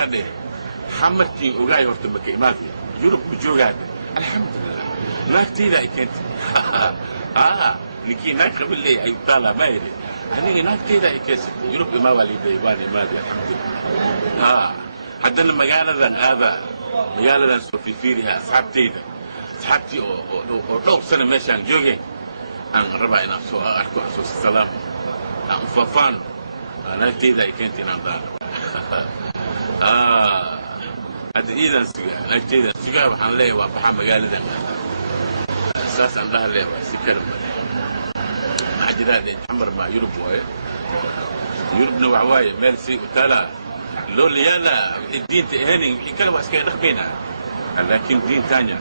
وراني حمرتي وراي ورت مكي ماضي يوروب بجوجاد الحمد لله لا كتير كنت لكي هناك قبل لي أي طالع ما يري أنا هناك كتير كيس يوروب ما والدي واني ماضي الحمد لله حتى لما قال هذا قال في فيها أصحابتي أصحابتي أو سنة ماشان جوجي أنا ربع إن أركو السلام أنا ففان أنا كتير كنت نام هذا إذا سجى كتير سجى وحنا ليه وبحنا مقال ذا أساسا ده ليه سكر مع جداد حمر مع يوروب وين يوروب نوعواي ميرسي وتلا لو ليالا الدين تهني كانوا واسكين رخبينا لكن دين ثانية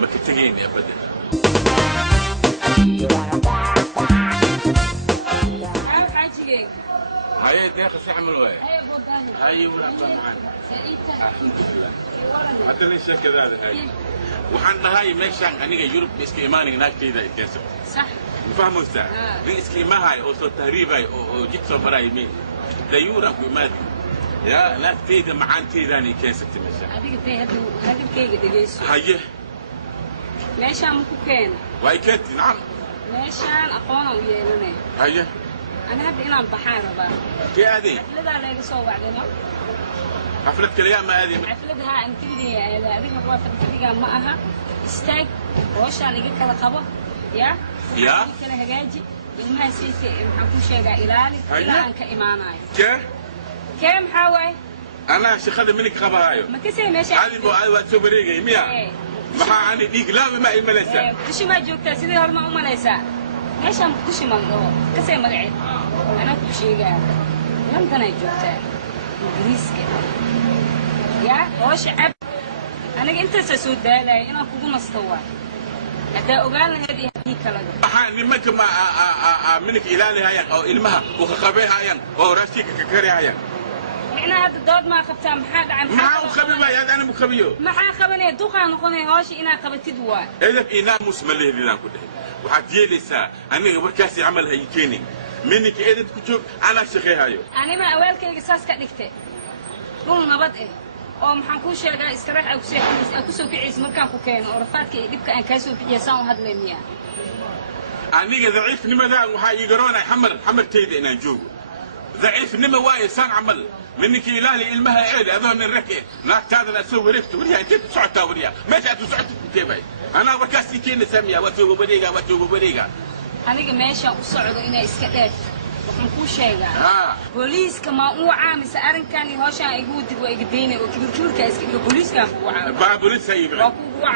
ما كتجيني أبدا هاي دي خسي عملوا ايه هاي بوداني هاي ولا معانا الحمد لله هذا ليش كذا هاي وحنا هاي ماشان اني يوروب اسك ايماني هناك كذا يتنسب صح فاهموا استاذ دي اسك ما هاي او تهريب هاي او جيت براي مين لا يورا في مادي يا لا تيجي معان تيراني كيست ماشان هذيك تي هذيك كيجي دغيس هاي ماشان مكو كان واي كنت نعم ماشان اقونا ويلنا هاي أنا هذا إنا البحارة بقى. كي هذه؟ حفلتها لا يسوى بعدين. حفلة كليا ما هذه؟ حفلتها أنت اللي هذيك مرة تبتدي معها استاك وش أنا جيت كذا خبر يا؟ يا؟ كنا هجاجي إنها سيتي محكوم شيء إلالي إلا أنك إيماناي. كم حاوي؟ أنا شخد منك خبر هايو. ما كسي ماشي. هذه بو هذا سوبريجي ميا. ما عني ديك لا ما إيمانسا. كشي ما جوك تسيدي هرم إيمانسا. ماشان كشي ما له كسي ما قاعد. أنا كشي قاعد. لم تنا جوكتها. إنجليز كده. يا هوش عب. أنا أنت سسود ده لا أنا كوكو مستوى. هذا أقول هذه كلام. أحيانا منك ما منك إلالي هاي أو إلمها وخبيه هاي أو راسيك ككري هاي. إحنا هذا الدود ما خبتها محاد عن. ما هو خبي ما هذا أنا مخبيه. ما خبني دوخا نخوني هوش إنا خبت دوا. إذا إنا مسمله اللي نقول وحدي لسا أنا بركاسي عمل هاي كيني. منك إذا تكتب أنا شخي هايو. أنا ما أول كي قصاص كنكتة. قول نبض oo maxaan ku sheegaa istirax ay ku soo kiciis markaan ku keeno oo rafaadka iyo dibka aan ka soo bixiyay u hadlayniya aniga daciifnimada waxa ii garoonay xamartayda inaan joogo daciifnimo waa isaan amal minki ilaahi ilmaha eed adoon min rake naagtaadana soo wareegto wariya inta socotaa wariya meesha aad socoto teebay ana warkaasi keenay samiya waa tuugo bariga aniga meesha u socdo inay iska dheer waxaan ku sheegaa booliiska ma uu caamis arinkani hooshaan ay guud way gudeenay oo kibirka iska iyo booliiska ku caamis ba booliiska iibray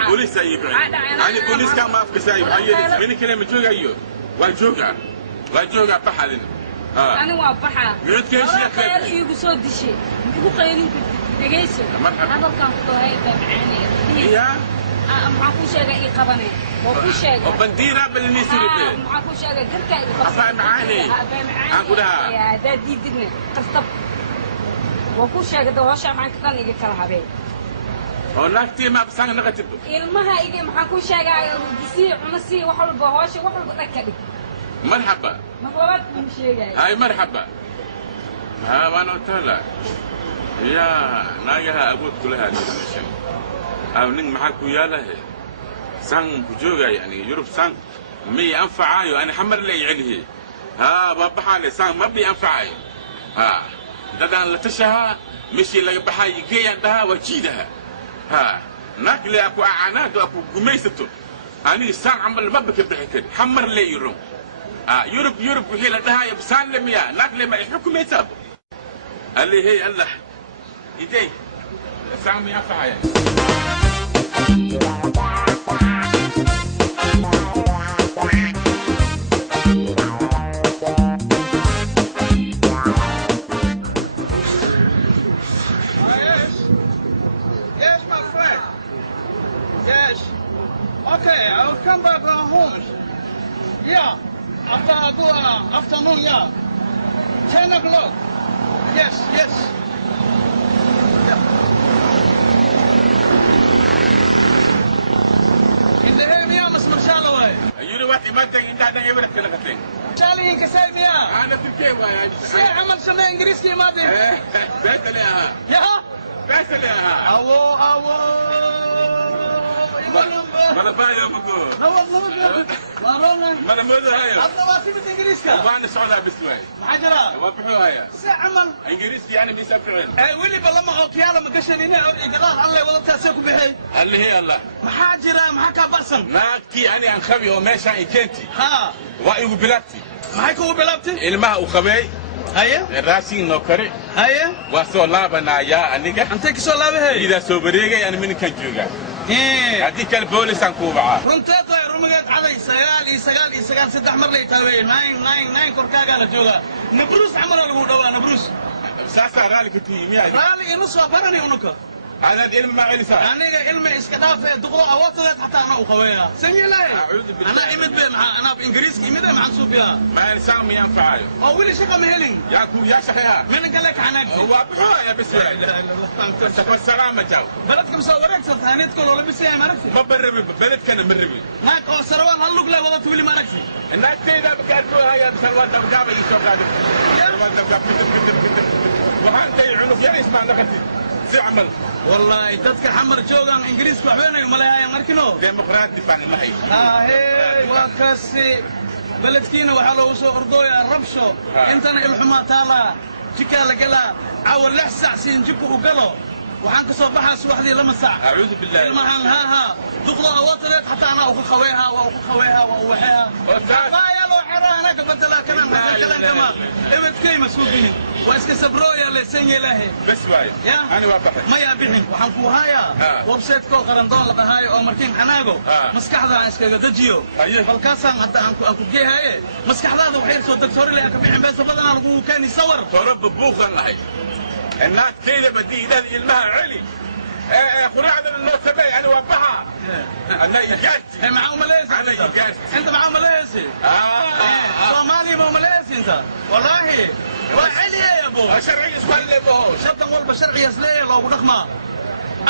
booliiska iibray ani booliiska ma afka saayib ayay min kale ma joogayo waa jooga baxalin ani waa baxa midkeeshiya kale igu soo dishay igu qeylin dageyso hadalkan ku doohay baan ya maxaan ku sheegaa ii qabanay وبنديرة بالنسبة لي. معكو شاقة قركة. أفهم معاني. أقولها. يا ده دي دنيا قصب. وكو شاقة ده واشا معك ثاني يجي كلها بيه. هناك تي ما بسنج نقتب. المها يجي معكو شاقة بسي ونسي وحول بهواشي وحول بذكرك. مرحبا. مرحبا من شيء. هاي مرحبا. ها وانا تلا. يا ناجها أقول كلها للمشين. أو نين معكو ياله. سان بجوجا يعني يوروب سان مي أنفعايو أنا حمر لي عليه ها بابحالي سان ما بي أنفعايو ها دادان لتشها مشي لي بحاي جي عندها وجيدها ها ناكلي أكو أعناق أكو قميستو أنا سان عمل ما بكبر كده حمر لي يوروب يوروب هي لدها يبسان لميا ناكلي ما يحكم يتاب اللي هي الله يدي سان مي أنفعايو Come back around home. Yeah. Afternoon, yeah. 10 o'clock. Yes. Yeah. In the heavy Yamas Marshalaway. You know what? You might think that they ever kill a thing. Charlie in Casamia. I'm not in Kenya. Say, I'm not saying Grisky, mother. Better, yeah. بس لها أو ما بايا بقول ما انا ماذا هي إنجليزكا وانا سعودة بسوي محجرة وابحوا هي سعمل انجليزي يعني بيسافرين ولي بلما أوكيالا مكشن هنا إقرار الله ولا تأسيكم بحي اللي هي الله محاجرة محاكا بأسن naagtii ani aan qabi oo meeshaan ay keentay ها waa igu bilaabtay maxay kugu bilaabtay ilmaha u qabay haye raashin noo kari haye waa soo laabanayaa aniga intee ka soo laabahay idaa soo bareegay ani minkan joogaa haddii kale boolisaan kuu bacaa runteed way rumigeed caday 9 saddex mar lay taaway 9 korkaagaa la joogaa nabruus camala lagu dhawaa nabruus saasaa raali ka tihi miyaa raali inu soo barani unuka adaad ilmi maa celisaa aniga ilmi iska dhaafee duqdo awoodadeed xataa ana u qabeeya sanyilahay ana imid be ana ingiriiska imid be maxaan suufiyaa ma insaan ma yanfacaayo oo weli shaqa ma helin yaa shaqeeyaa minanka lek xanaagti waa buxuaya bis safar salaama jaw beledka masoo wareegsan tahanidka loola bisaya maaragti ma barabi beledkana ma rabi naag oo sarwaan hal lug le wadata weli maaragti naagtayda bakaarkoohaya salwaada bakaaba ii soo qaaday waxaan tay cunug yar ismaan dhaqatid si camal والله dadka xamar joogan ingiriiska waxweynay maleeyaan markino dimuqraadi baan nahay waa kaasi beledkiina waxaa loogu soo ordooyaa rabsho intana ilxumaa taalaa jikaa la galaa caawa 6 saac siin jibku u galo waxaan ka soo baxaa subaxdii 2 saac acuudu billahi ilmahan haa duqda awoodadeed xataa anaa uga qaweehaa waa u waxeehaa baaya loo xeraana ka bedelaa kanaan kalan kama ebedkay masuubihin waa iska sabrooya leesan yeelaahe bas waay ani waa baxay maya bixin waxaan ku hayaa website-ko qarandoon la dhahaayo oo markiin xanaago maskaxda aan iskaga dajiyo halkaasaan hadda aan ku geehaye maskaxdaada waxay soo doctorile ka bixin beesa badanaa lagu keeni sawir toraba buuqan lahay naagtayda badii ilaahay ilmaha celi quraacda loo sameey ani waa baxa ana ijaasti معاهم مليزي انا اجازتي انت معاهم مليزي صومالي مو مليزي انت والله وحلي يا ابو شرعي اسمه اللي بهو شرطا والبا شرعي يسليه لو نخمه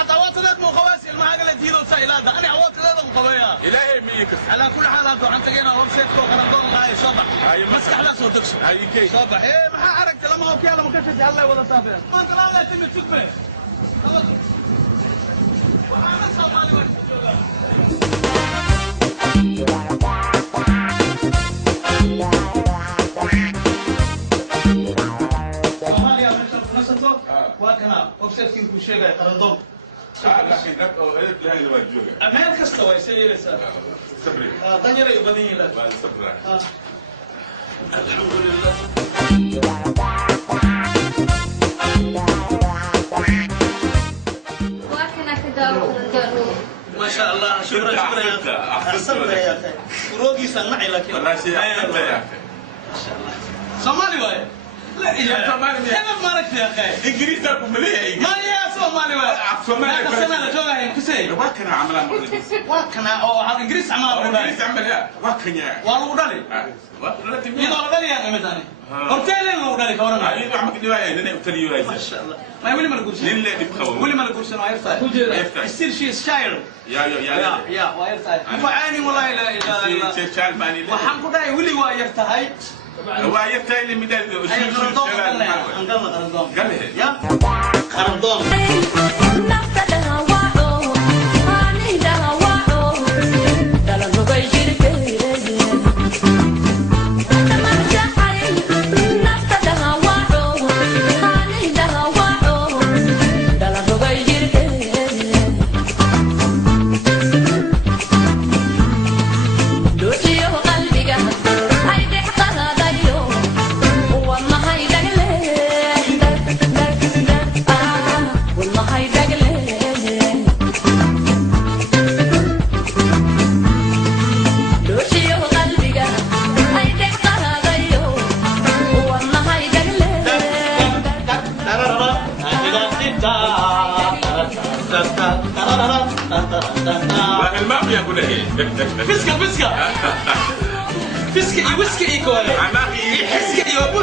انت عواطلات مو خواسي المعاقله تيرو سايلات انا عواطلات مو قويه الهي ميكس على كل حال انتوا عم تلقينا ويب سايت كو قرطون هاي صبح هاي مسك على صوت دكش هاي كيف صبح ايه ما حركت لما هو كيلا ما كنتش الله ولا صافي ما انت لا تم تكبه وحنا صومالي وكنا وبسيتكم كل شيء قرندون لكن نبقى إلى هاي الوجوه أمين كستوى يصير لسه صبري دنيا يبني له صبري الحمد لله وكنا كده ما شاء الله شكرا يا اخي صبر يا اخي وروقي صنعي لك والله شيء يا اخي ما شاء الله صومالي واي لا يا صومالي كيف مالك يا اخي انجليزي اكو مليح ما يا صومالي واي صومالي بس انا جوها كسي وكنا عملها وكنا او هذا انجليزي عملها انجليزي عملها وكنا والله دالي يلا دالي يا مداني قلتلي لو دالي كورنا ايوه عمك دوايه انا قلت لي ما شاء الله ما يقول لي ما نقولش لين لا تبخو قولي ما نقولش انا يرتاح يصير شيء شاير يا ويرتاح فعاني والله لا اله الا الله شال ماني waxaan ku dhahay wili waa yartahay waa yartahay li midal ay qarandoon قال لي ya qarandoon المافيا كلها هي فسكه فسكه ويسكي ايكو انا فسكه يا ابو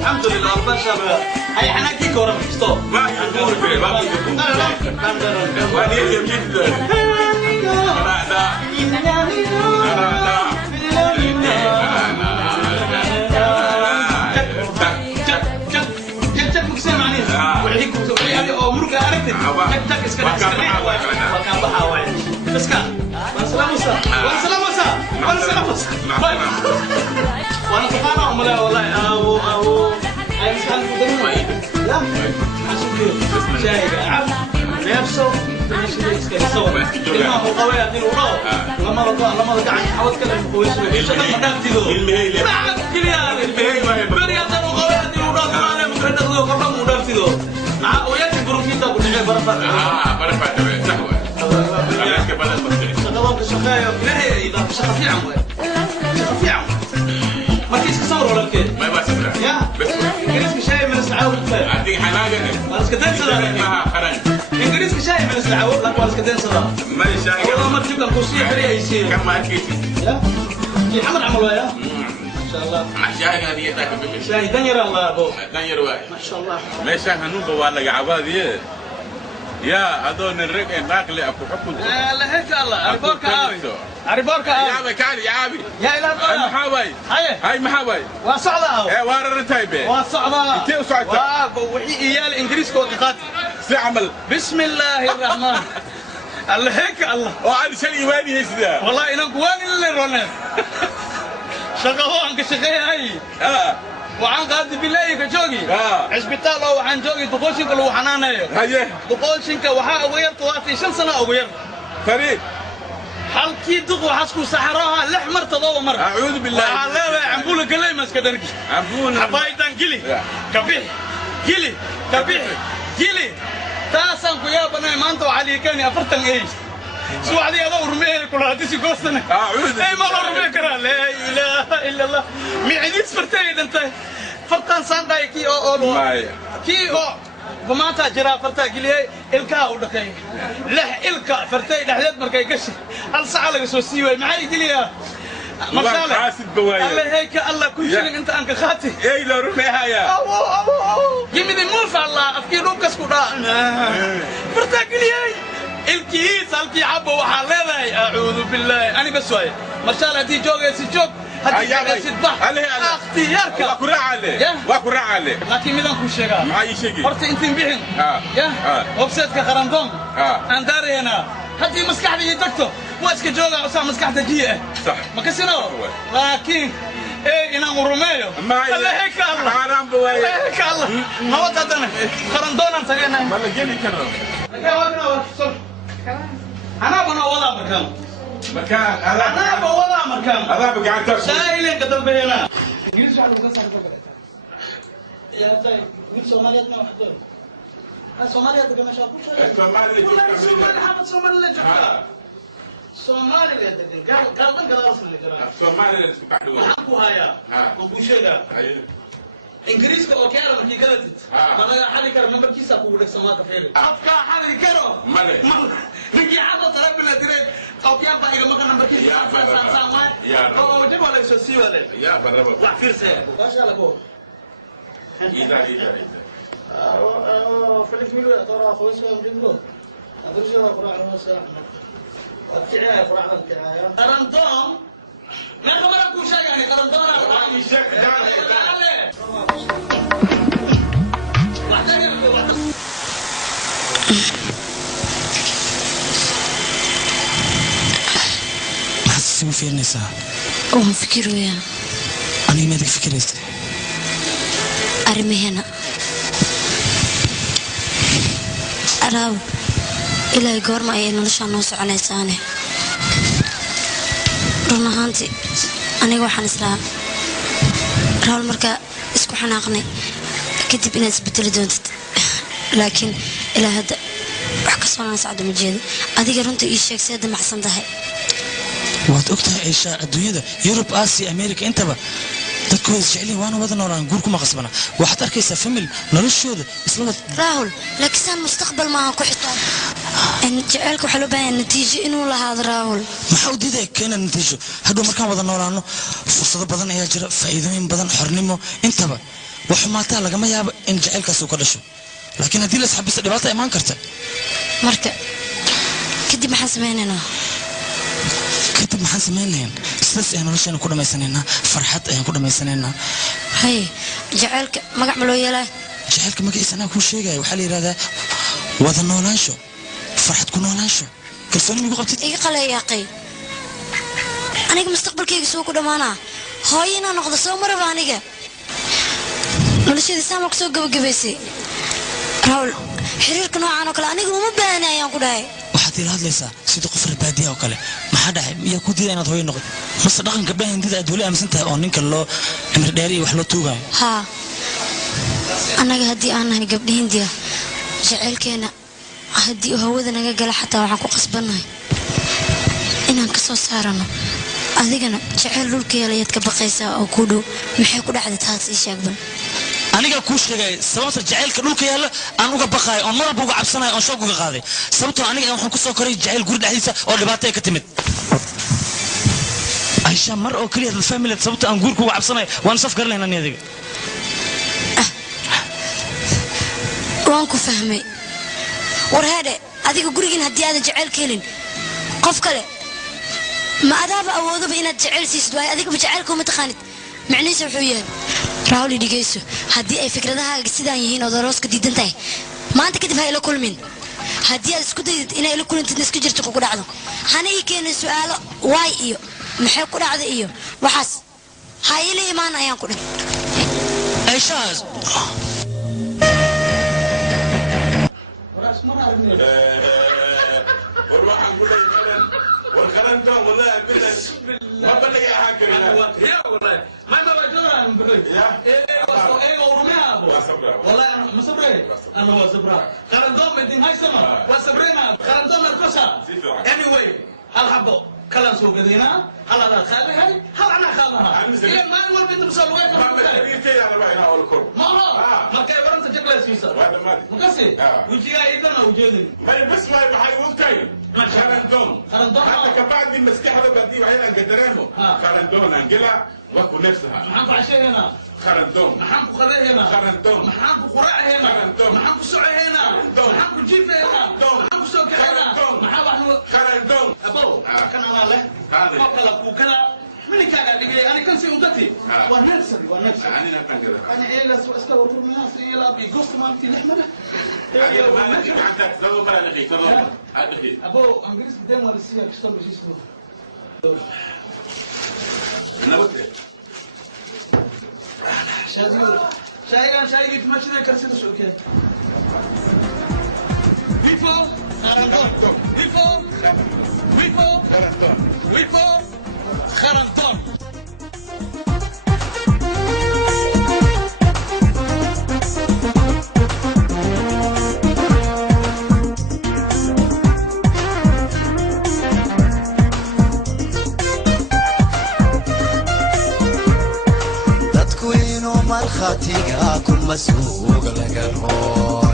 الحمد لله بشر هاي حناكي كورم ستوب ما يقول في ما يقول وانا يمين تك تك اسكت اسكت وكان بحاول بس كان وانا سلاموسا وانا سبحانه وملا والله او اي مسكن قدامي لا عشان شاي نفسه ما هو قوي هذه الوراء لما رجع حاول كلام كويس شغل مدافته ما عاد كليان برياضه قوي هذه الوراء انا ممكن تاخذه قبل مدافته مع وياك بروفيتا كل شيء برفع برفع تحوى انا كبلد مختلف شغلات الشقايه لا هي اذا شقه في عمود شقه في عمود ما كيس كسور ولا كيف ما يبغى تسرع يا انجليزك شاي من السعاود عندك حناقه بس كدين صدق ما خرج انجليزك شاي من السعاود لك بس كدين صدق ما شاي والله ما تشوف الكرسي فريق يصير كم ما كيس يا في حمد عملوا يا ما شاء الله شاي هذه تاك بمشي شاي دنير الله ابو دنير واحد ما شاء الله ما شاي هنوبه ولا عباديه يا هذول الرق ناقلي اكو حكم لا هيك الله عربورك يا ابي كان يا ابي يا الى هاي محاوي هاي محاوي وصعده ايه وار رتايبه وصعده انت وصعده وحي ايال انجليز كو قات سعمل بسم الله الرحمن الله هيك الله وعلى شيء وين هيسدا والله انا قواني اللي رونت شغله عنك شقيه هاي وعن قاد بالله كجوجي عسبتال او عن جوجي دقوشنك لو حنانايو هاي دقوشنك وحا اوغير 25 سنه اوغير فريد halkii duq waxaas ku saxaraha lix mar todoba mar a'uudu billahi waxa leeyahay ambula galay maska darki ambula habaytan gili gili taasan ku yaabanay maanta waxa liikani 40 eey suucdi ada urmee kula hadisi goostana a'uudu ay ma urmee kara la ilaaha illa allah mi'idis fartay dantay fartan sanday ki oo ki oo وماتا جرا فرتا قليه الكا ودقي لح الكا فرتي دحدد markay gashi hal sac laga soo siiyay maxay qiliya mashallah xasid bawaaya allah heeka allah ku shilin inta aan ka qaati ee la rumeeyaya yimid mu fa allah afkii dhubkas ku dhaana فرتا قليه الكيس halkii xabo waxa leedahay a'uudu billahi ani bas way mashallah di joogaysi joog هذا سيدبح اختيارك واكو عليه لكن ميدان كل شيء معي شيء horta intiin bixin ya website-ka qarandoon aan daarayna hadii maskaxda ay tagto waa iska jooga oo maskaxda jiye صح ma ka sino laakiin inaan urumeeyo alla heek Allah xaraam bawaay heek Allah ma wada dana qarandoon aan tagayna ma la geli karo ana bana wada markan مكان انا بوضع مكان هذا بقعد ترسل سائلين قدام بينا انجليزي على وقت يا طيب من صوماليا ما حضر صوماليا كما شافوا صوماليا حمد صوماليا جفا صوماليا قال كذا اصلا صوماليا تفتح له حقها يا ابو شيدا انجليزي اوكي انا كي قلت انا حالي كرم نمبر كيسا بقول لك سماك فيري ابقى حالي كرم مالي نجي عضو طلبنا دريد اوكي ابقى اذا ما كان نمبر كيسا سامع او جيب ولا يسوي ولا يا برا لا فيرسه ما شاء الله بو اذا فلك ميلو ترى خويس ومجندو ادرجه فرع المسا التعايه فرع التعايه قرنتم لا خبركم شيء يعني قرنتم اي شيء maxaad igu fiirinaysaa waan fikiraya aniga maad iga fikiraysa arrimaheena araaw ilaahay goorma ayay noloshaan noo soconaysaane run ahaantii aniga waxaan islahaa raawal markaa isku xanaaqnay kadib inaad isbedeli doontid laakiin ilaa hadda wax ka soo naasacdo ma jeedo adiga runta ii sheeg see damacsan tahay waad ogtahay eeshaa adduunyada yurub aasiya amerika intaba dadkooda jeceliin waana wada noolaan guur kuma qasbana waxaad arkaysaa famil noloshooda isla wad raahul laakiin saan mustaqbal maaha ku xitaa jaceylka waxaa loo baahan yahay natiijo inuu lahaado raahul maxaa u diidaya keena natiijo hadhow markaan wada noolaano fursado badan ayaa jira faa'iidooyin badan xornimo intaba wax xumaataa lagama yaabo in jaceylkaas uu ka dhasho laakiin haddii la isxabista dhibaata imaan karta marka kadib maxaan sameynaynaa kadib maxaan samayn lahayn sidaas ayaan nolosheena ku dhammaysanaynaa farxad ayaan ku dhammaysanaynaa hay jaceylka magac ma loo yeelaa jaceylka magaciisa anaa kuu sheegaya waxaa la yidhahdaa wada noolaansho farxad ku noolaansho kalsooni migu qabtid iga qaleeyaaqay aniga mustaqbalkayga soo ku dhamaanaa hooyana noqdo soo maraba aniga noloshadii saama ku soo gabagabaysay rawl xiriirka noocan oo kale aniga uma baahnay ayaan ku dhahay waxaad ila hadlaysaa sida qof rabaadiya oo kale maxaa dhahay miyaa ku diida inaad hooyo noqoto mase dhaqan gabdhaha hindida aad weli aaminsan tahay oo ninka loo cimri dheer iyo wax loo tuugayo haa annaga haddii aan nahay gabdha hindiya jaceylkeena haddii uu hawada naga gala xataa waxaan ku qasbannahay inaan ka soo saarano adigana jaceyl dhulka yeelayaad ka baqaysaa oo ku dhow maxay ku dhacday taas ii sheegban aniga kuu sheegay sababta jaceylka dhulka yaalla aan uga baqaayo oon mar walba uga cabsanayo oon shoog uga qaaday sababtoo aniga waxaan ku soo koray jaceyl guri dhexdiisa oo dhibaato ay ka timid aisha mar oo keliya family sababta aan guurka uga cabsanayo waan saf garan lahayn adiga waan ku fahmay war heede adiga gurigan haddii aadan jaceyl ka helin qof kale ma adaaba awoodaba inaad jaceyl siisid waayo adigaba jaceylka uma taqaanid macnihiisa wuxuu yahay raawli dhigayso haddii ay fikradahaaga sidaan yihiin ood arooska diidan tahay maanta kadib ha ila kulmin haddii aad isku daydid inay ila kulintidna iska jirto kugu dhacdo hana ii keenin su'aalo waay iyo maxay ku dhacda iyo waxaas ha ila imaan ayaan ku dhahay aishaas والله أقول لك والكلام ده والله بالله ما بلغ حاجة يا والله ما بجورا من بقول يا ايه ورميها والله انا مصبري انا مصبرا قرندوم مدين هاي سما وصبرينا قرندوم الكوسا اني واي هل حبوا كلام سوق دينا هل انا خالي هاي هل انا خالها هي ما يقول بنت مسوي ما هو ما كاي ورنت جبل سيسا مكسي وجي ايدنا وجيني ما بس ما بحي وقتي خرندوم هذا كبعد من مسكحه بدي وعينا قدرانه خرندوم انجلا وكو نفسها محنكو عشاء هنا خرندوم محنكو خذيه هنا خرندوم محنكو قراع هنا محنكو سوع هنا محنكو جيف هنا محنكو سوق هنا محنكو خرندوم ابو كان انا له هذا وكلا من كان انا كان سيودتي ونفسي انا ايه لا استوى في الناس ايه لا بيقص ما في لحمه ابو انجليزي دم ولا سيا اشتغل شيء اسمه شاي يتمشى كرسي شوكه ويفو خرندون ويفو خرندون dadku inuu markhaatiga ku masuuq laga hooy